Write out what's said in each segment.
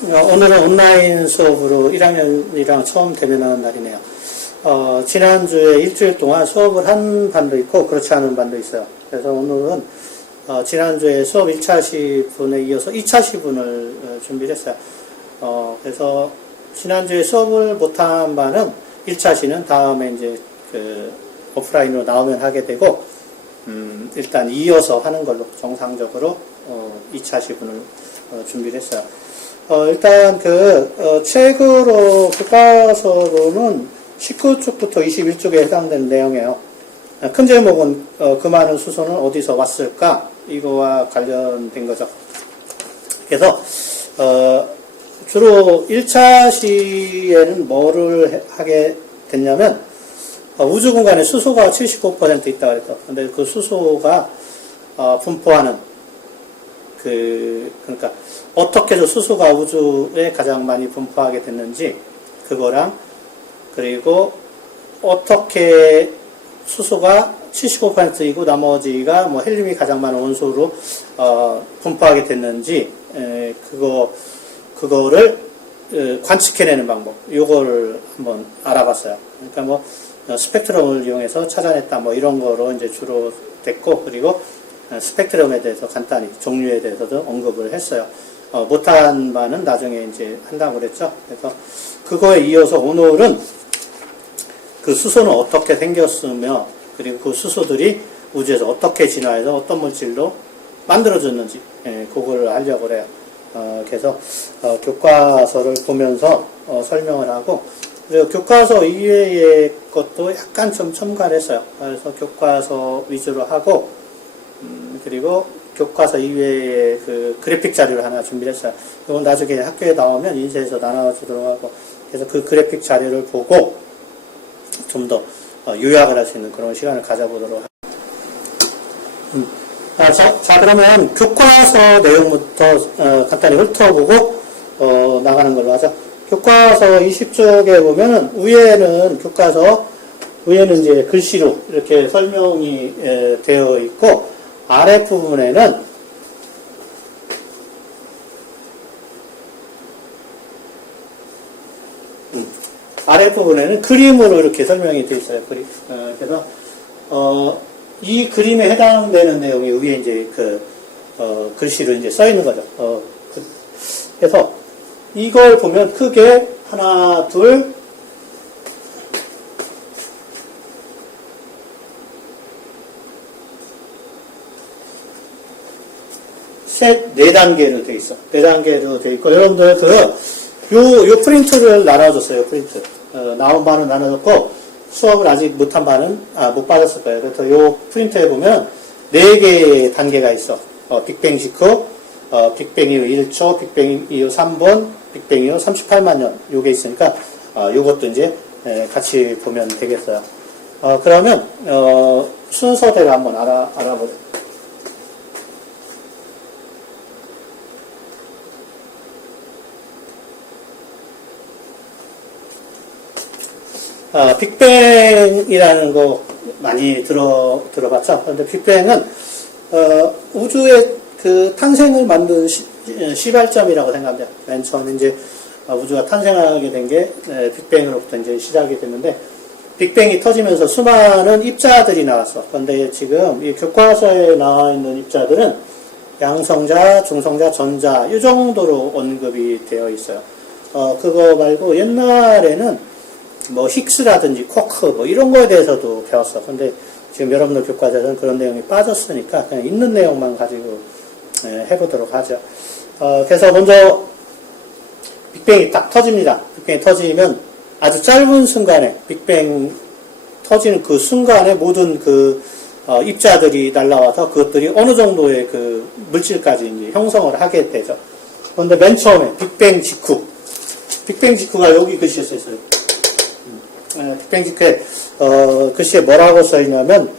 오늘은 온라인 수업으로 1학년이랑 처음 대면하는 날이네요. 지난주에 일주일 동안 수업을 한 반도 있고 그렇지 않은 반도 있어요. 그래서 오늘은 지난주에 수업 1차 시분에 이어서 2차 시분을 준비를 했어요. 그래서 지난주에 수업을 못한 반은 1차 시는 다음에 이제 오프라인으로 나오면 하게 되고, 일단 이어서 하는 걸로 정상적으로 2차 시분을 준비를 했어요. 일단 책으로 교과서로는 19쪽부터 21쪽에 해당되는 내용이에요. 큰 제목은 그 많은 수소는 어디서 왔을까? 이거와 관련된 거죠. 그래서 주로 1차 시에는 뭐를 하게 됐냐면 우주 공간에 수소가 75% 있다고 그랬죠. 근데 그 수소가 분포하는 그러니까 어떻게 해서 수소가 우주에 가장 많이 분포하게 됐는지 그거랑, 그리고 어떻게 수소가 75%이고 나머지가 뭐 헬륨이 가장 많은 원소로 분포하게 됐는지 그거를 관측해내는 방법, 요거를 한번 알아봤어요. 그러니까 뭐 스펙트럼을 이용해서 찾아냈다 뭐 이런 거로 이제 주로 됐고, 그리고 스펙트럼에 대해서 간단히 종류에 대해서도 언급을 했어요. 못한 바는 나중에 이제 한다고 그랬죠. 그래서 그거에 이어서 오늘은 그 수소는 어떻게 생겼으며, 그리고 그 수소들이 우주에서 어떻게 진화해서 어떤 물질로 만들어졌는지, 그거를 하려고 그래요. 그래서 교과서를 보면서 설명을 하고, 그리고 교과서 이외의 것도 약간 좀 첨가를 했어요. 그래서 교과서 위주로 하고, 그리고 교과서 이외에 그래픽 자료를 하나 준비를 했어요. 이건 나중에 학교에 나오면 인쇄해서 나눠주도록 하고, 그래서 그 그래픽 자료를 보고 좀 더 요약을 할 수 있는 그런 시간을 가져보도록 하겠습니다. 자, 그러면 교과서 내용부터 간단히 훑어보고 나가는 걸로 하죠. 교과서 20쪽에 보면은 위에는 이제 글씨로 이렇게 설명이 되어 있고, 아랫부분에는 그림으로 이렇게 설명이 되어 있어요. 그래서 이 그림에 해당되는 내용이 위에 이제 글씨로 이제 써 있는 거죠. 그래서 이걸 보면 크게 하나, 둘, 셋, 네 단계로 되어 있어. 네 단계로 되어 있고, 여러분들 요 프린트를 나눠줬어요. 프린트. 나온 바는 나눠줬고, 수업을 아직 못한 바는, 못 받았을 거예요. 그래서 요 프린트에 보면, 4개의 단계가 있어. 빅뱅 직후, 빅뱅 이후 1초, 빅뱅 이후 3분, 빅뱅 이후 38만 년. 요게 있으니까, 요것도 이제, 같이 보면 되겠어요. 그러면, 순서대로 한번 알아보죠. 빅뱅이라는 거 많이 들어봤죠? 그런데 빅뱅은, 우주의 탄생을 만든 시발점이라고 생각합니다. 맨 처음 이제 우주가 탄생하게 된 게 빅뱅으로부터 이제 시작이 됐는데, 빅뱅이 터지면서 수많은 입자들이 나왔어. 그런데 지금 이 교과서에 나와 있는 입자들은 양성자, 중성자, 전자, 이 정도로 언급이 되어 있어요. 그거 말고 옛날에는 뭐 힉스라든지 쿼크 뭐 이런 거에 대해서도 배웠어. 근데 지금 여러분들 교과서에서는 그런 내용이 빠졌으니까 그냥 있는 내용만 가지고 해보도록 하죠. 그래서 먼저 빅뱅이 딱 터집니다. 빅뱅이 터지면 아주 짧은 순간에 빅뱅 터지는 그 순간에 모든 입자들이 날라와서 그것들이 어느 정도의 물질까지 이제 형성을 하게 되죠. 그런데 맨 처음에 빅뱅 직후가 여기 글씨에 써 있어요. 빅뱅 직후에 글씨에 뭐라고 써 있냐면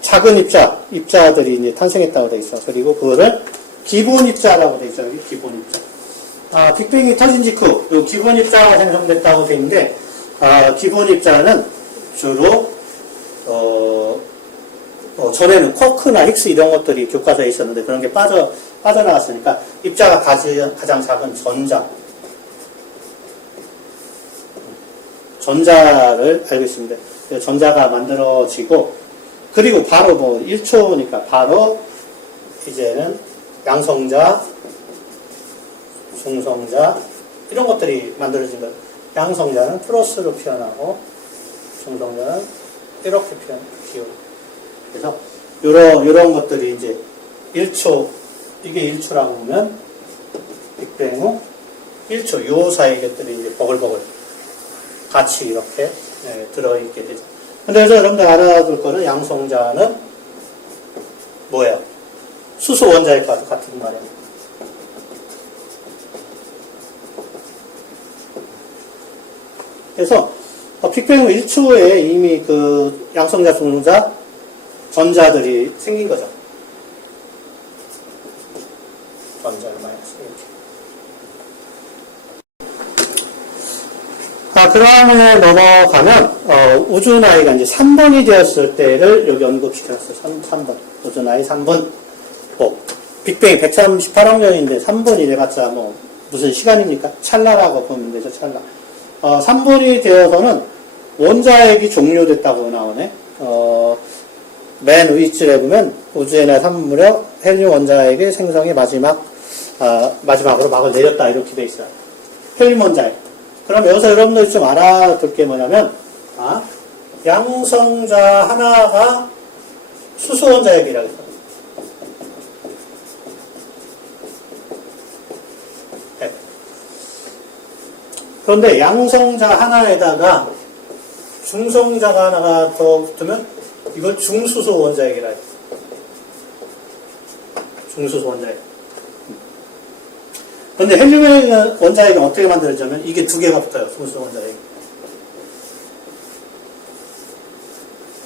작은 입자들이 이제 탄생했다고 돼 있어. 그리고 그거를 기본 입자라고 돼 있어요. 여기 기본 입자. 빅뱅이 터진 직후 기본 입자가 생성됐다고 돼 있는데, 기본 입자는 주로 전에는 쿼크나 힉스 이런 것들이 교과서에 있었는데 그런 게 빠져나갔으니까 입자가 가장 작은 전자를 알고 있습니다. 전자가 만들어지고 그리고 바로 1초니까 바로 이제는 양성자, 중성자 이런 것들이 만들어진 거예요. 양성자는 플러스로 표현하고 중성자는 이렇게 표현해요. 그래서 요런 것들이 이제 1초 이게 1초라고 보면 빅뱅 후 1초 요 사이 것들이 이제 버글버글 같이 이렇게 들어있게 되죠. 근데 그래서 여러분들 알아둘 거는 양성자는 뭐예요? 수소 원자핵과도 같은 말이에요. 그래서 빅뱅 후 1초에 이미 그 양성자, 중성자, 전자들이 생긴 거죠. 전자를 마이너스 이렇게. 그 다음에 넘어가면 우주 나이가 이제 3번이 되었을 때를 여기 언급시켰어요. 3번. 우주 나이 3번. 빅뱅이 138억 년인데 3번이 돼봤자 무슨 시간입니까? 찰나라고 보면 되죠. 찰나. 3번이 되어서는 원자핵이 종료됐다고 나오네. 맨 위줄에 보면 우주의 날 3분 무렵 헬륨 원자핵의 생성이 마지막으로 막을 내렸다 이렇게 돼 있어요. 헬륨 원자핵. 그럼 여기서 여러분들이 좀 알아둘 게 뭐냐면 양성자 하나가 수소 원자핵이라고 했어요. 그런데 양성자 하나에다가 중성자가 하나가 더 붙으면 이걸 중수소 원자핵이라 해요. 중수소 원자핵. 그런데 헬륨 원자핵은 어떻게 만들어지냐면 이게 두 개가 붙어요. 중수소 원자핵.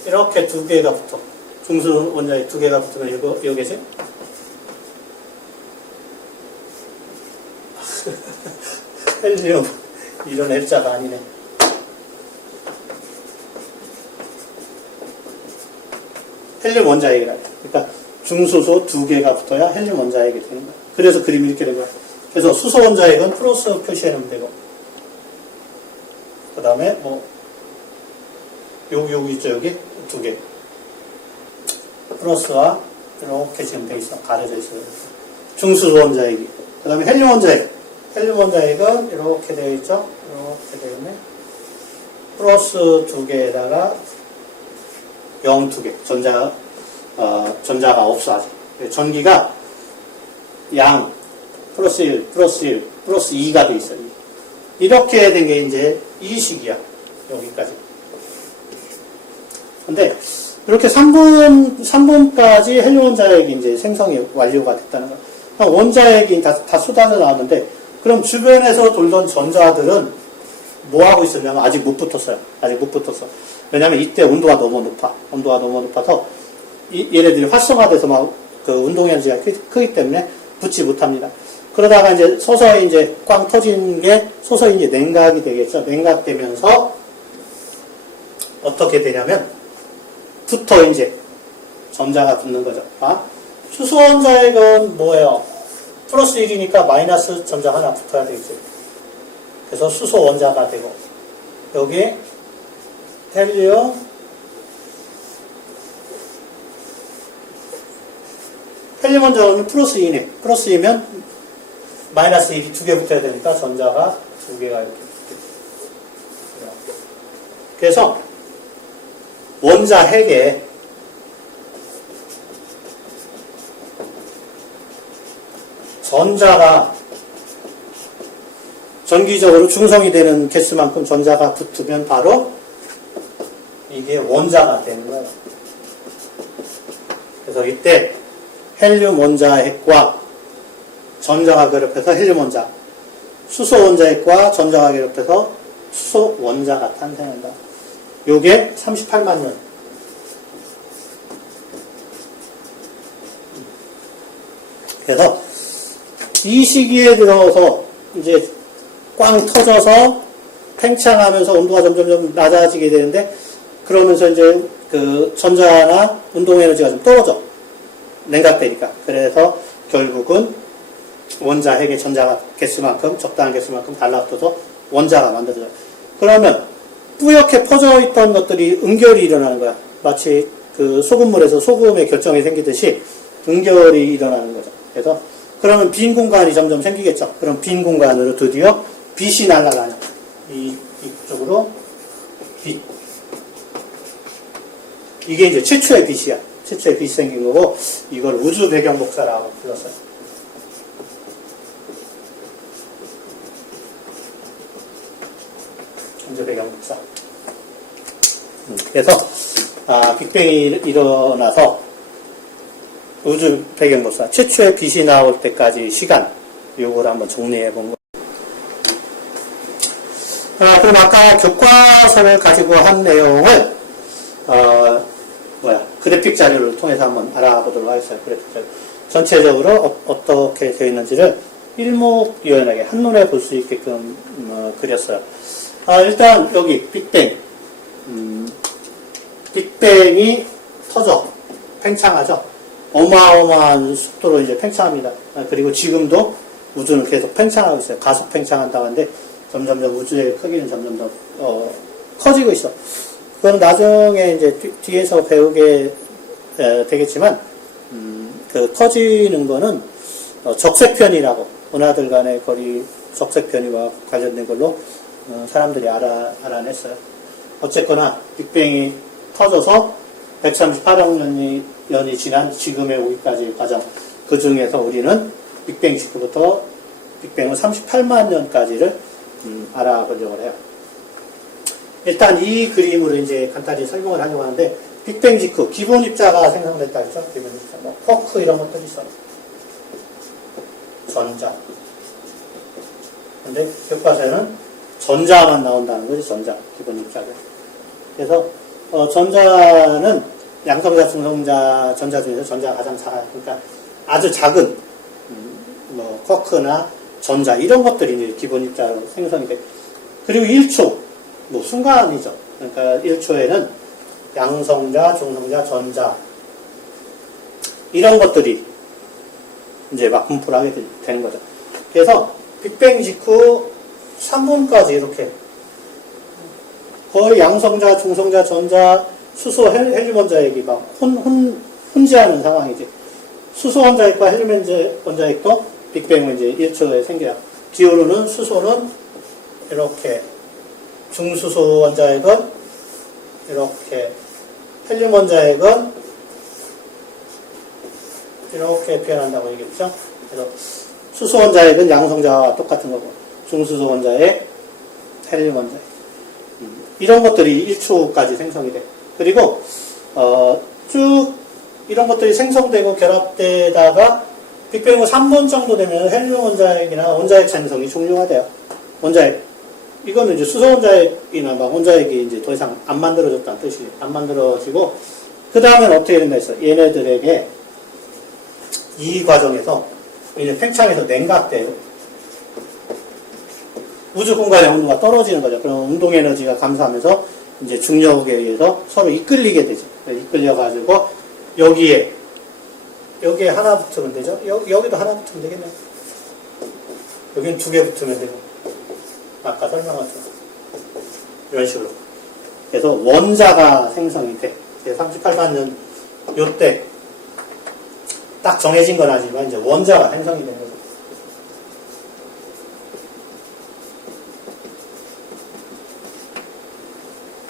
이렇게 두 개가 붙어. 중수소 원자핵 두 개가 붙으면 여기지? 헬륨 이런 L자가 아니네. 헬륨 원자핵이라 해요. 그러니까 중수소 두 개가 붙어야 헬륨 원자핵이 되는 거예요. 그래서 그림이 이렇게 된 거예요. 그래서 수소 원자핵은 플러스 표시해놓으면 되고, 그 다음에 여기 있죠, 여기? 두 개. 플러스와 이렇게 지금 돼 있어. 가려져 있어요. 중수소 원자핵이. 그 다음에 헬륨 원자핵. 헬륨 원자핵은 이렇게 되어 있죠? 이렇게 되어 있네. 플러스 두 개에다가 0 두 개. 전자가 없어, 아직. 전기가 양, 플러스 1, 플러스 1, 플러스 2가 돼 있어요. 이렇게 된 게 이제 이 식이야. 여기까지. 근데, 이렇게 3분까지 헬륨 원자핵이 이제 생성이 완료가 됐다는 거야. 원자핵이 다 쏟아져 나왔는데, 그럼 주변에서 돌던 전자들은 뭐 하고 있었냐면 아직 못 붙었어요. 아직 못 붙었어. 왜냐면 이때 온도가 너무 높아. 온도가 너무 높아서 얘네들이 활성화돼서 막 그 운동 에너지가 크기 때문에 붙지 못합니다. 그러다가 이제 서서히 이제 꽝 터진 게 서서히 이제 냉각이 되겠죠. 냉각되면서 어떻게 되냐면 붙어 이제 전자가 붙는 거죠. 수소 원자핵은 뭐예요? 플러스 1이니까 마이너스 전자 하나 붙어야 되겠죠. 그래서 수소 원자가 되고 여기 헬륨 원자는 플러스 2네. 플러스 2면 마이너스 1이 두 개 붙어야 되니까 전자가 두 개가 이렇게 붙어요. 그래서 원자핵에 전자가 전기적으로 중성이 되는 개수만큼 전자가 붙으면 바로 이게 원자가 되는 거예요. 그래서 이때 헬륨 원자핵과 전자가 결합해서 헬륨 원자, 수소 원자핵과 전자가 결합해서 수소 원자가 탄생한다. 요게 38만 년. 그래서 이 시기에 들어서 이제 꽝 터져서 팽창하면서 온도가 점점 낮아지게 되는데, 그러면서 이제 그 전자나 운동 에너지가 좀 떨어져. 냉각되니까. 그래서 결국은 원자 핵의 전자 개수만큼, 적당한 개수만큼 달라붙어서 원자가 만들어져요. 그러면 뿌옇게 퍼져 있던 것들이 응결이 일어나는 거야. 마치 그 소금물에서 소금의 결정이 생기듯이 응결이 일어나는 거죠. 그래서 그러면 빈 공간이 점점 생기겠죠. 그럼 빈 공간으로 드디어 빛이 날아가요. 이쪽으로 빛. 이게 이제 최초의 빛이야. 최초의 빛이 생긴 거고, 이걸 우주 배경 복사라고 불렀어요. 우주 배경 복사. 그래서, 빅뱅이 일어나서 우주 배경 복사. 최초의 빛이 나올 때까지 시간, 요걸 한번 정리해 본 거. 그럼 아까 교과서를 가지고 한 내용을, 그래픽 자료를 통해서 한번 알아보도록 하겠어요. 그래픽 자료. 전체적으로 어떻게 되어 있는지를 일목요연하게 한눈에 볼 수 있게끔 그렸어요. 일단 여기 빅뱅. 빅뱅이 터져. 팽창하죠. 어마어마한 속도로 이제 팽창합니다. 그리고 지금도 우주는 계속 팽창하고 있어요. 가속 팽창한다고 하는데 점점점 우주의 크기는 점점 더 커지고 있어. 그건 나중에 이제 뒤에서 배우게 되겠지만, 그 터지는 거는 적색편이라고, 은하들 간의 거리 적색편이와 관련된 걸로 사람들이 알아냈어요. 어쨌거나 빅뱅이 터져서 138억 년이 지난 지금에 오기까지 과정, 그 중에서 우리는 빅뱅 직후부터 빅뱅 후 38만 년까지를 알아보려고 해요. 일단 이 그림으로 이제 간단히 설명을 하려고 하는데, 빅뱅 직후 기본 입자가 생성됐다 했죠. 기본 입자, 뭐 쿼크 이런 것들이 있어. 전자. 근데 교과서에는 전자만 나온다는 거지. 전자, 기본 입자가. 그래서 전자는 양성자, 중성자, 전자 중에서 전자가 가장 작아요. 그러니까 아주 작은 뭐 쿼크나 전자 이런 것들이 이제 기본 입자로 생성이 돼. 그리고 1초, 뭐 순간이죠. 그러니까 1초에는 양성자, 중성자, 전자 이런 것들이 이제 막 분포를 하게 되는 거죠. 그래서 빅뱅 직후 3분까지 이렇게 거의 양성자, 중성자, 전자, 수소, 헬륨 원자핵이 막 혼재하는 상황이지. 수소 원자핵과 헬륨 원자핵도 빅뱅은 이제 1초에 생겨요. 기울어는 수소는 이렇게, 중수소 원자핵은 이렇게, 헬륨 원자핵은 이렇게 표현한다고 얘기했죠. 그래서 수소 원자핵은 양성자와 똑같은 거고, 중수소 원자핵, 헬륨 원자핵. 이런 것들이 1초까지 생성이 돼. 그리고 쭉 이런 것들이 생성되고 결합되다가 빅뱅 후 3분 정도 되면 헬륨 원자핵이나 원자핵 생성이 종료가 돼요. 원자핵. 이거는 이제 수소 원자핵이나 막 원자핵이 이제 더 이상 안 만들어졌다는 뜻이에요. 안 만들어지고, 그 다음엔 어떻게 된다 했어? 얘네들에게 이 과정에서 이제 팽창해서 냉각돼요. 우주 공간의 온도가 떨어지는 거죠. 그럼 운동 에너지가 감소하면서 이제 중력에 의해서 서로 이끌리게 되죠. 이끌려가지고 여기에 하나 붙으면 되죠. 여기도 하나 붙으면 되겠네요. 여기는 2개 붙으면 되고, 아까 설명한 것처럼 이런 식으로. 그래서 원자가 생성이 돼. 38만 년 요때 딱 정해진 건 아니지만 이제 원자가 생성이 되는 거죠.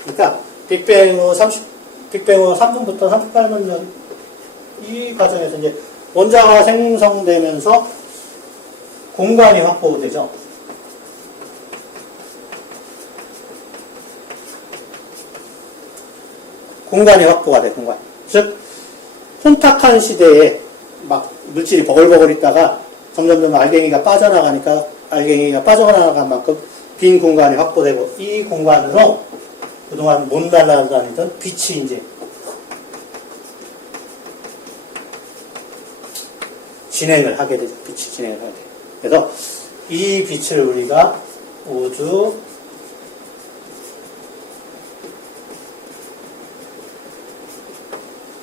그러니까 빅뱅 후 3분부터 38만 년 이 과정에서 이제 원자가 생성되면서 공간이 확보되죠. 공간이 확보가 돼, 공간. 즉, 혼탁한 시대에 막 물질이 버글버글 있다가 점점점 알갱이가 빠져나가니까 알갱이가 빠져나간 만큼 빈 공간이 확보되고, 이 공간으로 그동안 못 날아다니던 빛이 이제 진행을 하게 되죠. 빛이 진행을 하게 돼요. 그래서 이 빛을 우리가 우주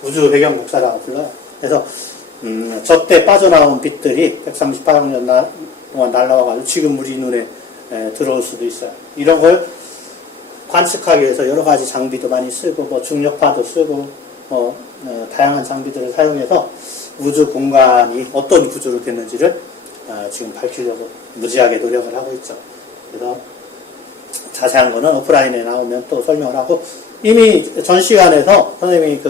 우주 배경 복사라고 불러요. 그래서 저때 빠져나온 빛들이 138억 년 동안 날아와가지고 지금 우리 눈에 들어올 수도 있어요. 이런 걸 관측하기 위해서 여러 가지 장비도 많이 쓰고, 뭐 중력파도 쓰고, 다양한 장비들을 사용해서 우주 공간이 어떤 구조로 됐는지를 지금 밝히려고 무지하게 노력을 하고 있죠. 그래서 자세한 거는 오프라인에 나오면 또 설명을 하고, 이미 전 시간에서 선생님이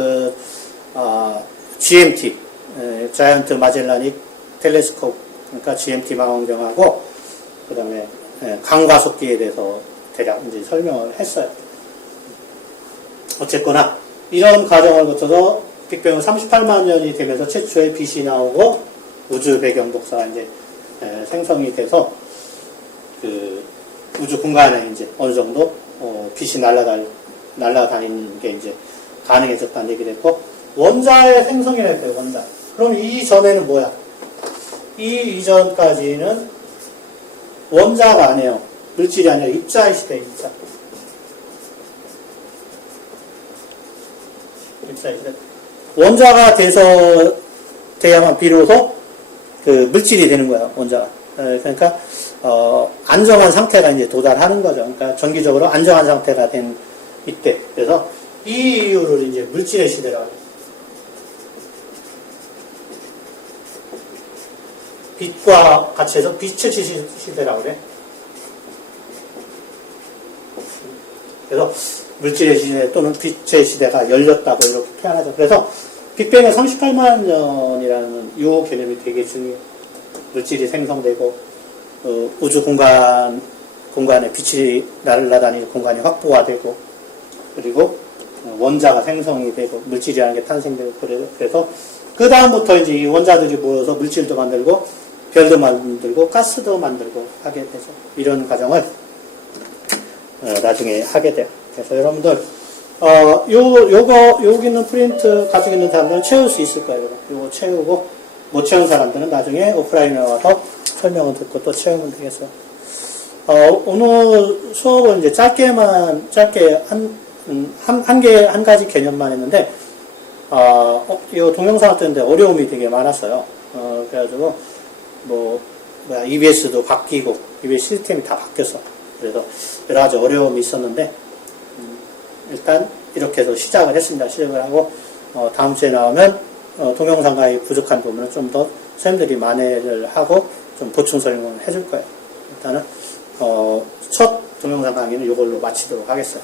GMT, 자이언트 마젤라닉 텔레스콥, 그러니까 GMT 망원경하고, 그 다음에 강과속기에 대해서 대략 이제 설명을 했어요. 어쨌거나, 이런 과정을 거쳐서 빅뱅은 38만 년이 되면서 최초의 빛이 나오고, 우주 배경 복사가 이제 생성이 돼서, 우주 공간에 이제 어느 정도, 빛이 날아다니는 게 이제 가능해졌다는 얘기를 했고, 원자의 생성이라 했어요, 원자. 그럼 이전에는 뭐야? 이전까지는 원자가 아니에요. 물질이 아니라 입자의 시대, 입자. 입자의 시대. 원자가 돼야만 비로소 물질이 되는 거예요, 원자가. 그러니까, 안정한 상태가 이제 도달하는 거죠. 그러니까 정기적으로 안정한 상태가 된 이때. 그래서 이 이유를 이제 물질의 시대라고 해요. 빛과 같이 해서 빛의 시대라고 그래. 그래서 물질의 시대 또는 빛의 시대가 열렸다고 이렇게 표현하죠. 그래서 빅뱅의 38만 년이라는 이 개념이 되게 중요해요. 물질이 생성되고 우주 공간에 빛이 날아다니는 공간이 확보가 되고, 그리고 원자가 생성이 되고 물질이라는 게 탄생되고, 그래서 그 다음부터 이제 이 원자들이 모여서 물질도 만들고 별도 만들고 가스도 만들고 하게 되죠. 이런 과정을 나중에 하게 돼요. 그래서 여러분들 여기 있는 프린트 가지고 있는 사람들은 채울 수 있을 거예요. 요거 채우고 못 채운 사람들은 나중에 오프라인에 와서 설명을 듣고 또 채우면 되겠어요. 오늘 수업은 이제 짧게 한 가지 개념만 했는데, 이 동영상 뜨는데 어려움이 되게 많았어요. 그래가지고, EBS도 바뀌고, EBS 시스템이 다 바뀌었어. 그래서 여러 가지 어려움이 있었는데, 일단 이렇게 해서 시작을 했습니다. 시작을 하고, 다음 주에 나오면, 동영상 강의 부족한 부분은 좀 더 선생님들이 만회를 하고, 좀 보충 설명을 해줄 거예요. 일단은, 첫 동영상 강의는 이걸로 마치도록 하겠어요.